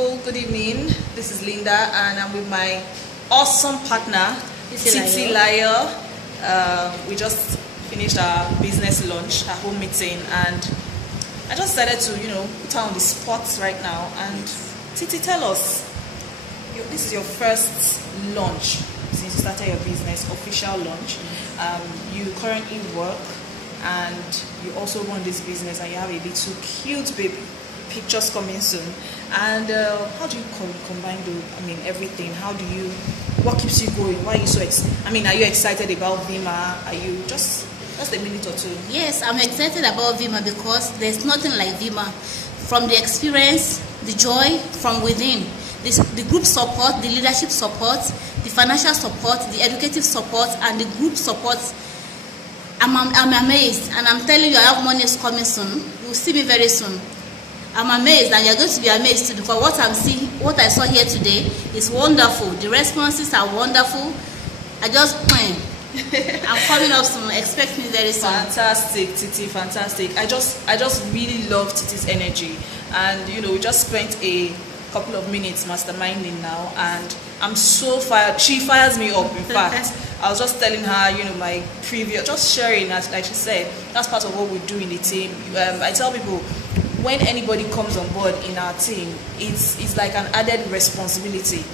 people, good evening. This is Linda and I'm with my awesome partner, Titi Layo. We just finished our business lunch, our home meeting, and I just decided to, put her on the spot right now. And Titi, tell us, this is your first launch since you started your business, official launch. You currently work and you also run this business and you have a little cute baby. Pictures coming soon. And how do you combine everything? What keeps you going? Why are you so are you excited about Vima? Are you just a minute or two? Yes, I'm excited about Vima because there's nothing like Vima. From the experience, the joy from within, the group support, the leadership support, the financial support, the educative support, and the group support. I'm amazed, and I'm telling you, I have money is coming soon. You'll see me very soon. I'm amazed, and you're going to be amazed too, because what I saw here today is wonderful. The responses are wonderful. I just plan. I'm coming up soon. Expect me very soon. Fantastic, Titi. Fantastic. I just really love Titi's energy, and we just spent a couple of minutes masterminding now, and I'm so fired. She fires me up. In fact, I was just telling her, my previous, just sharing, as like she said, that's part of what we do in the team. I tell people, when anybody comes on board in our team, it's like an added responsibility.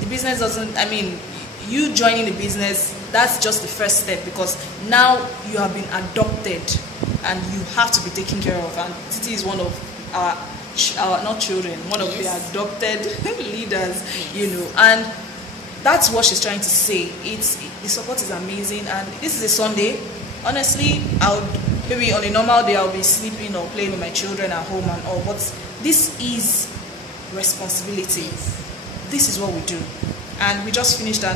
The business doesn't, you joining the business, that's just the first step, because now you have been adopted and you have to be taken care of. And Titi is one of our not children, one of the adopted leaders, and that's what she's trying to say. The support is amazing, and this is a Sunday. Honestly, maybe on a normal day I'll be sleeping or playing with my children at home and all, but this is responsibility. This is what we do. And we just finished a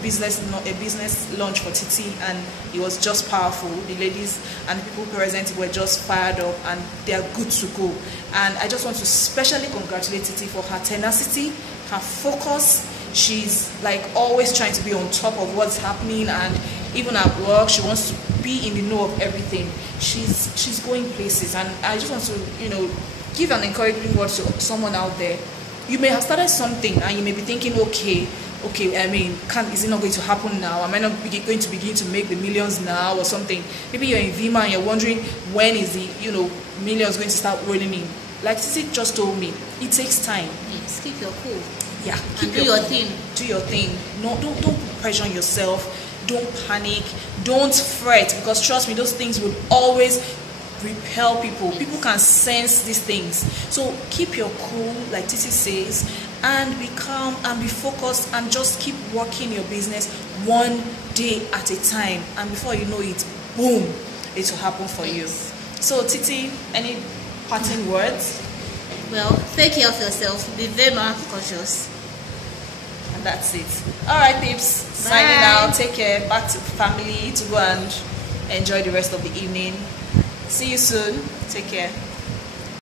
business launch for Titi, and it was just powerful. The ladies and the people present were just fired up, and they are good to go. And I just want to specially congratulate Titi for her tenacity, her focus. She's like always trying to be on top of what's happening, and even at work she wants to be in the know of everything. She's going places, and I just want to give an encouraging word to someone out there. You may have started something and you may be thinking, okay, is it not going to happen now? Am I not going to begin to make the millions now or something? Maybe you're in Vima and you're wondering, when is the millions going to start rolling in? Like Titi just told me, it takes time. Yes, keep your cool. Yeah, do your thing. Do your thing. No, don't put pressure on yourself. Don't panic. Don't fret, because trust me, those things would always repel people. People can sense these things. So keep your cool, like Titi says, and be calm and be focused, and just keep working your business one day at a time. And before you know it, boom, it will happen for you. So Titi, any parting words? Well, take care of yourself. Be very conscious. And that's it. All right, peeps. Signing out. Take care. Back to family to go and enjoy the rest of the evening. See you soon. Take care.